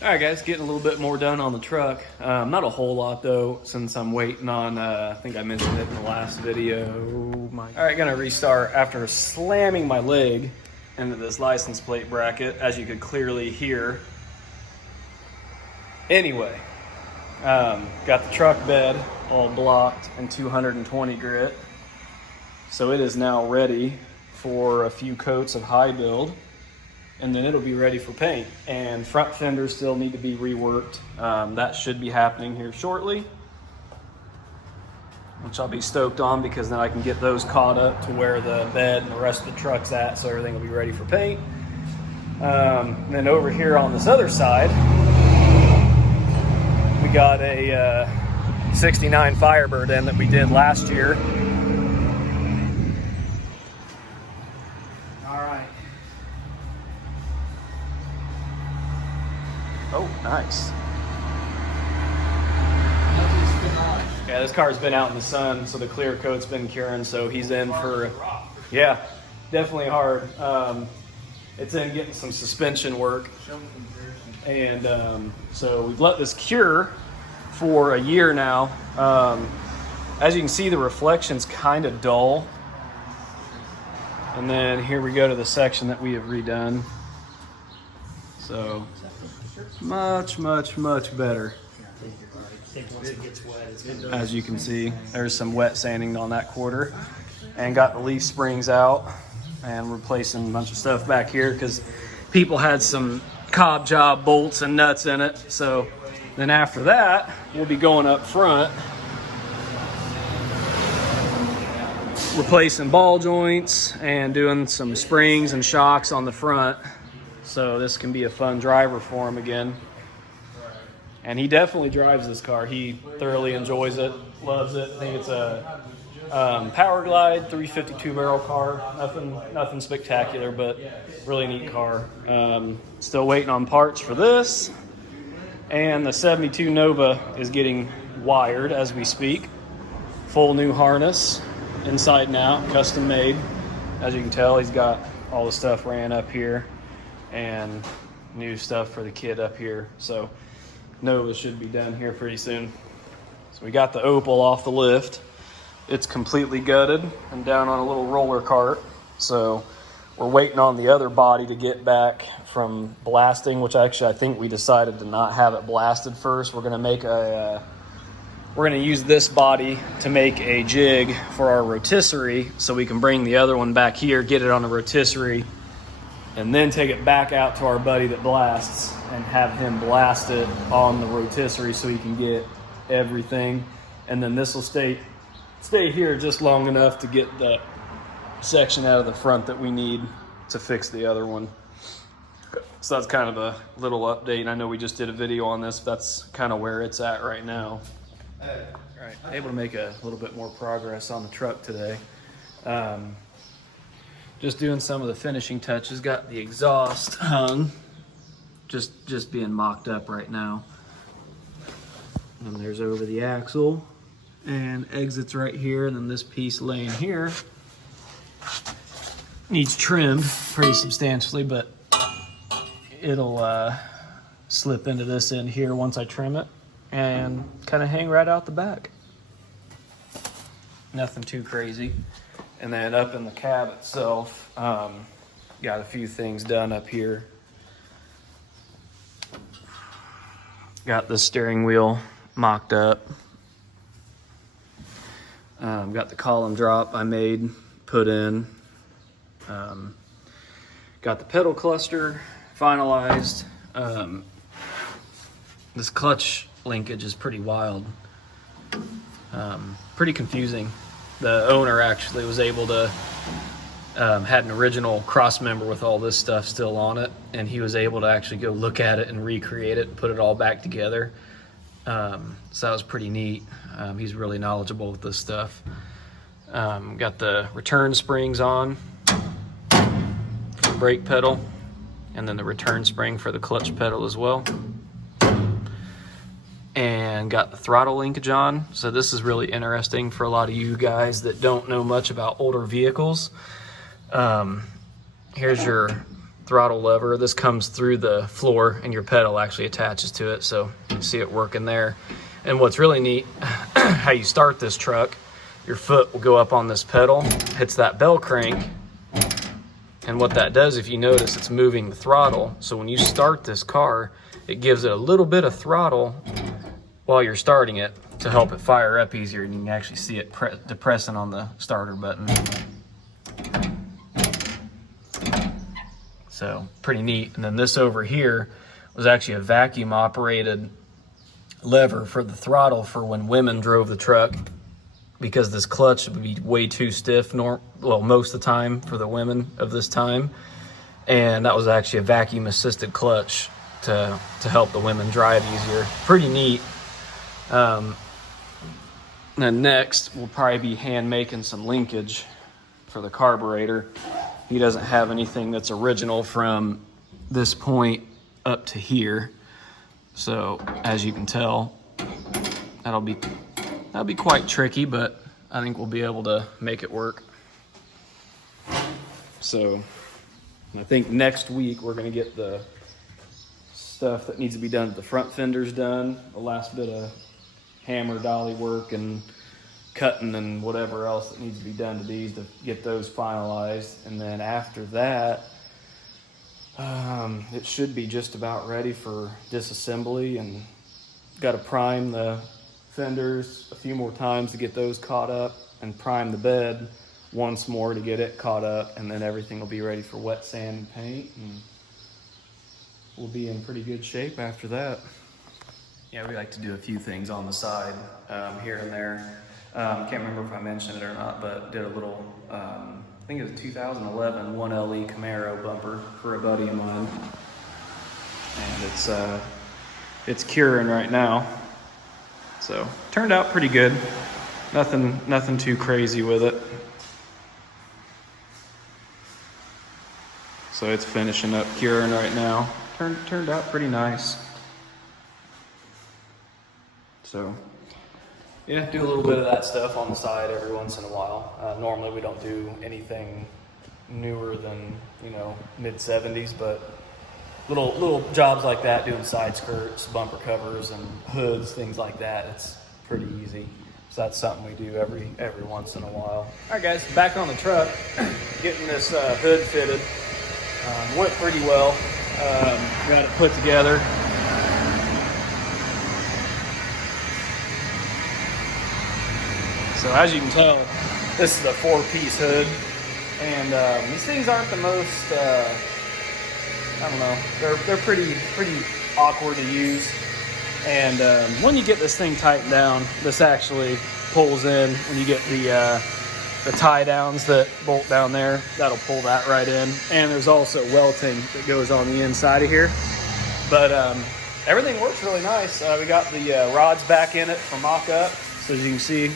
All right, guys, getting a little bit more done on the truck. Not a whole lot though, since I'm waiting on, I think I mentioned it in the last video. All right, gonna restart after slamming my leg into this license plate bracket, as you could clearly hear. Anyway, got the truck bed all blocked in 220 grit. So it is now ready for a few coats of high build, and then it'll be ready for paint. And front fenders still need to be reworked. That should be happening here shortly, which I'll be stoked on, because then I can get those caught up to where the bed and the rest of the truck's at, so everything will be ready for paint. And then over here on this other side, we got a 69 Firebird in that we did last year. Oh, nice. Yeah, this car's been out in the sun, so the clear coat's been curing, so he's in for, yeah, definitely hard. It's in getting some suspension work. And so we've let this cure for a year now. As you can see, the reflection's kind of dull. And then here we go to the section that we have redone. So much better. As you can see, there's some wet sanding on that quarter, and got the leaf springs out and replacing a bunch of stuff back here because people had some cob job bolts and nuts in it. So then after that, we'll be going up front, replacing ball joints and doing some springs and shocks on the front. So this can be a fun driver for him again. And he definitely drives this car. He thoroughly enjoys it, loves it. I think it's a Power Glide 352 barrel car. Nothing spectacular, but really neat car. Still waiting on parts for this. And the 72 Nova is getting wired as we speak. Full new harness, inside and out, custom made. As you can tell, he's got all the stuff ran up here and new stuff for the kid up here. So Nova should be done here pretty soon. So we got the Opal off the lift. It's completely gutted and down on a little roller cart. So we're waiting on the other body to get back from blasting, which actually I think we decided to not have it blasted first. We're gonna make we're gonna use this body to make a jig for our rotisserie, so we can bring the other one back here, get it on the rotisserie, and then take it back out to our buddy that blasts and have him blast it on the rotisserie so he can get everything. And then this will stay here just long enough to get the section out of the front that we need to fix the other one. So that's kind of a little update. And I know we just did a video on this. That's kind of where it's at right now. All right, able to make a little bit more progress on the truck today. Just doing some of the finishing touches. Got the exhaust hung, just being mocked up right now. And there's over the axle and exits right here. And then this piece laying here needs trimmed pretty substantially, but it'll slip into this end here once I trim it and kind of hang right out the back. Nothing too crazy. And then up in the cab itself, got a few things done up here. Got the steering wheel mocked up. Got the column drop I made, put in. Got the pedal cluster finalized. This clutch linkage is pretty wild. Pretty confusing. The owner actually was able to, had an original cross member with all this stuff still on it, and he was able to actually go look at it and recreate it and put it all back together. So that was pretty neat. He's really knowledgeable with this stuff. Got the return springs on for the brake pedal, and then the return spring for the clutch pedal as well. And got the throttle linkage on. So this is really interesting for a lot of you guys that don't know much about older vehicles. Here's your throttle lever. This comes through the floor and your pedal actually attaches to it, so you can see it working there. And what's really neat, how you start this truck, your foot will go up on this pedal, hits that bell crank, and what that does, if you notice, it's moving the throttle. So when you start this car, it gives it a little bit of throttle while you're starting it to help it fire up easier, and you can actually see it depressing on the starter button. So pretty neat. And then this over here was actually a vacuum operated lever for the throttle for when women drove the truck, because this clutch would be way too stiff, well, most of the time for the women of this time. And that was actually a vacuum assisted clutch to help the women drive easier. Pretty neat. And then next, we'll probably be hand making some linkage for the carburetor. He doesn't have anything that's original from this point up to here. So as you can tell, that'll be quite tricky, but I think we'll be able to make it work. So I think next week we're gonna get the stuff that needs to be done at the front fenders done, the last bit of hammer dolly work and cutting and whatever else that needs to be done to these to get those finalized. And then after that, it should be just about ready for disassembly, and got to prime the fenders a few more times to get those caught up, and prime the bed once more to get it caught up, and then everything will be ready for wet sand and paint, and we'll be in pretty good shape after that. Yeah, we like to do a few things on the side here and there. Can't remember if I mentioned it or not, but did a little, I think it was 2011 1LE Camaro bumper for a buddy of mine. And it's curing right now. So turned out pretty good. Nothing too crazy with it. So it's finishing up curing right now. Turned out pretty nice. So yeah, do a little bit of that stuff on the side every once in a while. Normally we don't do anything newer than, mid-70s, but little jobs like that, doing side skirts, bumper covers, and hoods, things like that, it's pretty easy. So that's something we do every once in a while. All right, guys, back on the truck, getting this hood fitted. Went pretty well. Got it put together. So as you can tell, this is a 4-piece hood, and these things aren't the most, I don't know, they're pretty awkward to use. And when you get this thing tightened down, this actually pulls in. When you get the tie downs that bolt down there, that'll pull that right in. And there's also welting that goes on the inside of here. But everything works really nice. We got the rods back in it for mock-up, so as you can see.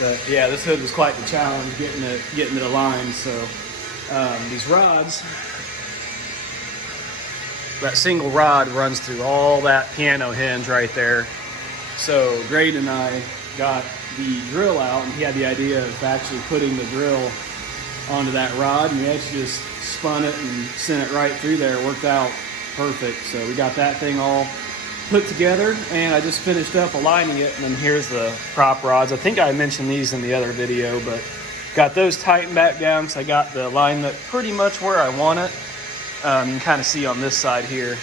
But yeah, this hood was quite the challenge getting it aligned. So these rods, that single rod runs through all that piano hinge right there. So Grade and I got the drill out, and he had the idea of actually putting the drill onto that rod, and we actually just spun it and sent it right through there. It worked out perfect. So we got that thing all put together, and I just finished up aligning it. And then here's the prop rods. I think I mentioned these in the other video, but got those tightened back down because I got the alignment pretty much where I want it. You can kind of see on this side here.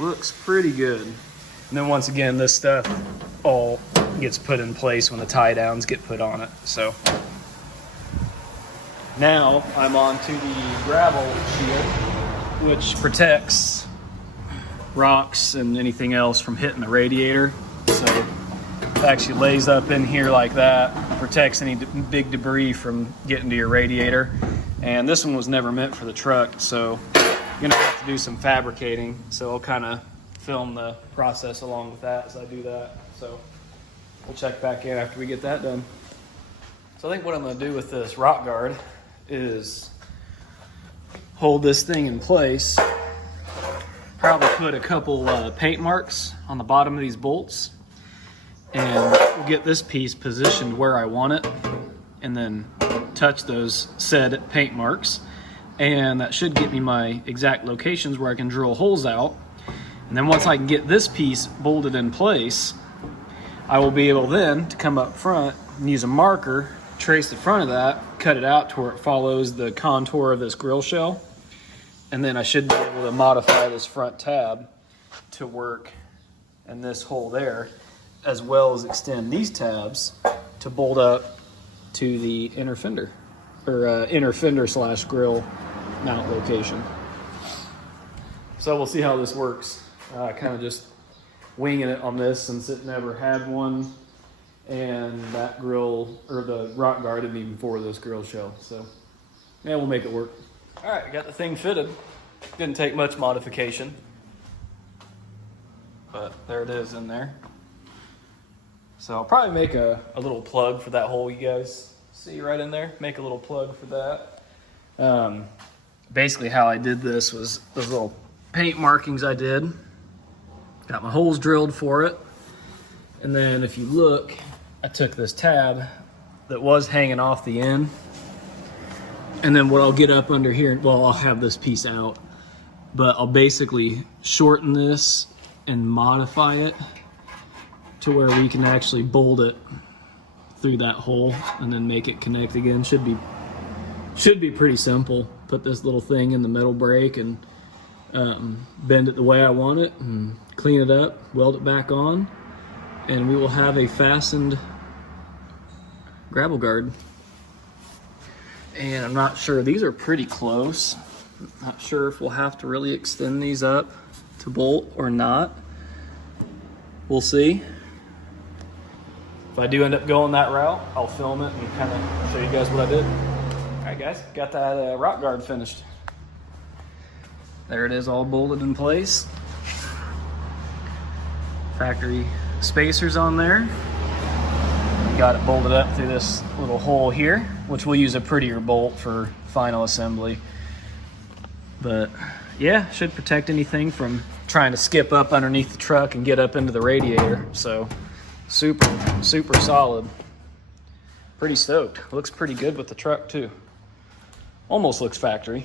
Looks pretty good. And then once again, this stuff all gets put in place when the tie downs get put on it. So now I'm on to the gravel shield, which protects rocks and anything else from hitting the radiator. So it actually lays up in here like that, protects any big debris from getting to your radiator. And this one was never meant for the truck, so I'm gonna have to do some fabricating. So I'll kind of film the process along with that as I do that. So we'll check back in after we get that done. So I think what I'm gonna do with this rock guard is hold this thing in place. Probably put a couple paint marks on the bottom of these bolts, and we'll get this piece positioned where I want it, and then touch those said paint marks, and that should get me my exact locations where I can drill holes out. And then once I can get this piece bolted in place, I will be able then to come up front and use a marker, trace the front of that, cut it out to where it follows the contour of this grill shell, and then I should be able to modify this front tab to work in this hole there, as well as extend these tabs to bolt up to the inner fender, or inner fender / grill mount location. So we'll see how this works. Kind of just winging it on this since it never had one, and that grill, or the rock guard, didn't even for this grill shell. So yeah, we'll make it work. All right, got the thing fitted. Didn't take much modification, but there it is in there. So I'll probably make a little plug for that hole you guys see right in there. Make a little plug for that. Basically how I did this was those little paint markings I did. Got my holes drilled for it. And then if you look, I took this tab that was hanging off the end. And then what I'll get up under here, well, I'll have this piece out, but I'll basically shorten this and modify it to where we can actually bolt it through that hole and then make it connect again. Should be pretty simple. Put this little thing in the metal brake and bend it the way I want it and clean it up, weld it back on, and we will have a fastened gravel guard. And I'm not sure, these are pretty close. Not sure if we'll have to really extend these up to bolt or not. We'll see. If I do end up going that route, I'll film it and kind of show you guys what I did. All right, guys, got that rock guard finished. There it is, all bolted in place. Factory spacers on there. Got it bolted up through this little hole here, which we'll use a prettier bolt for final assembly. But yeah, should protect anything from trying to skip up underneath the truck and get up into the radiator. So super solid. Pretty stoked. Looks pretty good with the truck too. Almost looks factory.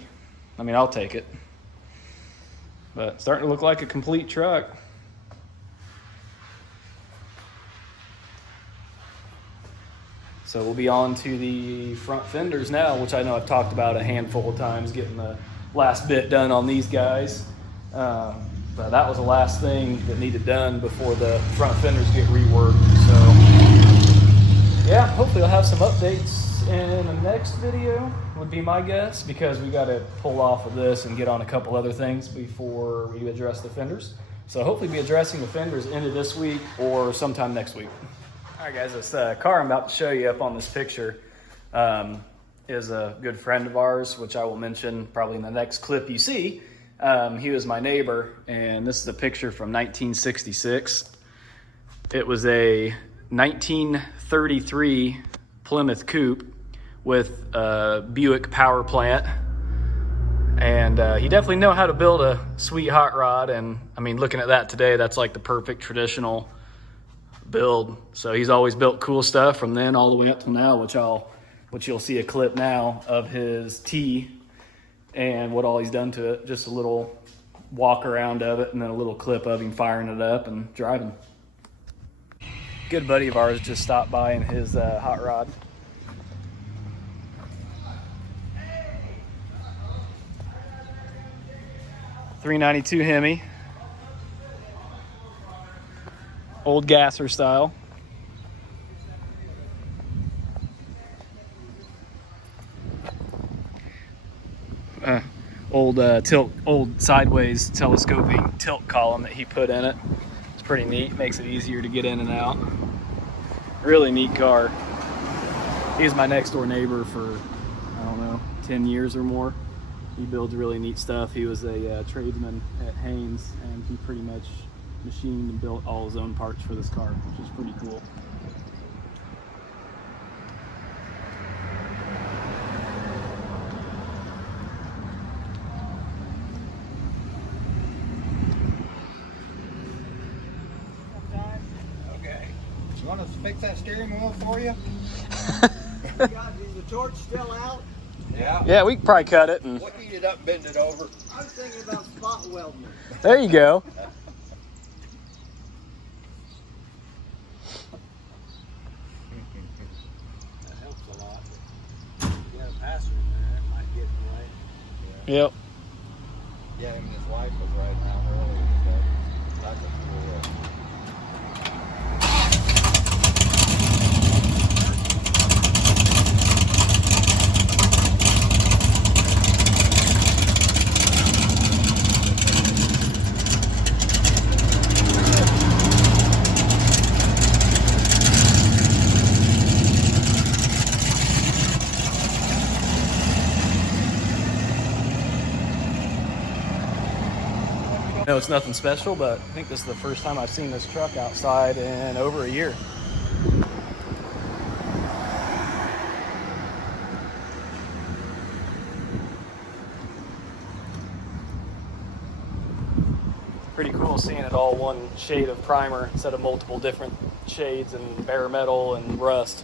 I mean, I'll take it. But starting to look like a complete truck. So we'll be on to the front fenders now, which I know I've talked about a handful of times, getting the last bit done on these guys. But that was the last thing that needed done before the front fenders get reworked. So yeah, hopefully I'll have some updates in the next video, would be my guess, because we got to pull off of this and get on a couple other things before we address the fenders. So hopefully be addressing the fenders into this week or sometime next week. All right, guys, this car I'm about to show you up on this picture is a good friend of ours, which I will mention probably in the next clip you see. He was my neighbor, and this is a picture from 1966. It was a 1933 Plymouth coupe with a Buick power plant. And he definitely know how to build a sweet hot rod. And I mean, looking at that today, that's like the perfect traditional build. So he's always built cool stuff from then all the way up to now, which you'll see a clip now of his T and what all he's done to it. Just a little walk around of it and then a little clip of him firing it up and driving. Good buddy of ours just stopped by in his hot rod. .392 Hemi, old gasser style. Old sideways telescoping tilt column that he put in it. It's pretty neat, makes it easier to get in and out. Really neat car. He was my next door neighbor for, I don't know, 10 years or more. He builds really neat stuff. He was a tradesman at Haynes, and he pretty much machined and built all his own parts for this car, which is pretty cool. Want us to fix that steering wheel for you? Is the torch still out? Yeah. Yeah, we could probably cut it and We'll heat it up, bend it over. I was thinking about spot welding it. there you go. That helps a lot. If you got a passenger in there, it might get in the way. Yep. Yeah, him and his wife was riding out earlier, so that's a cool No, it's nothing special, but I think this is the first time I've seen this truck outside in over a year. Pretty cool seeing it all one shade of primer instead of multiple different shades and bare metal and rust.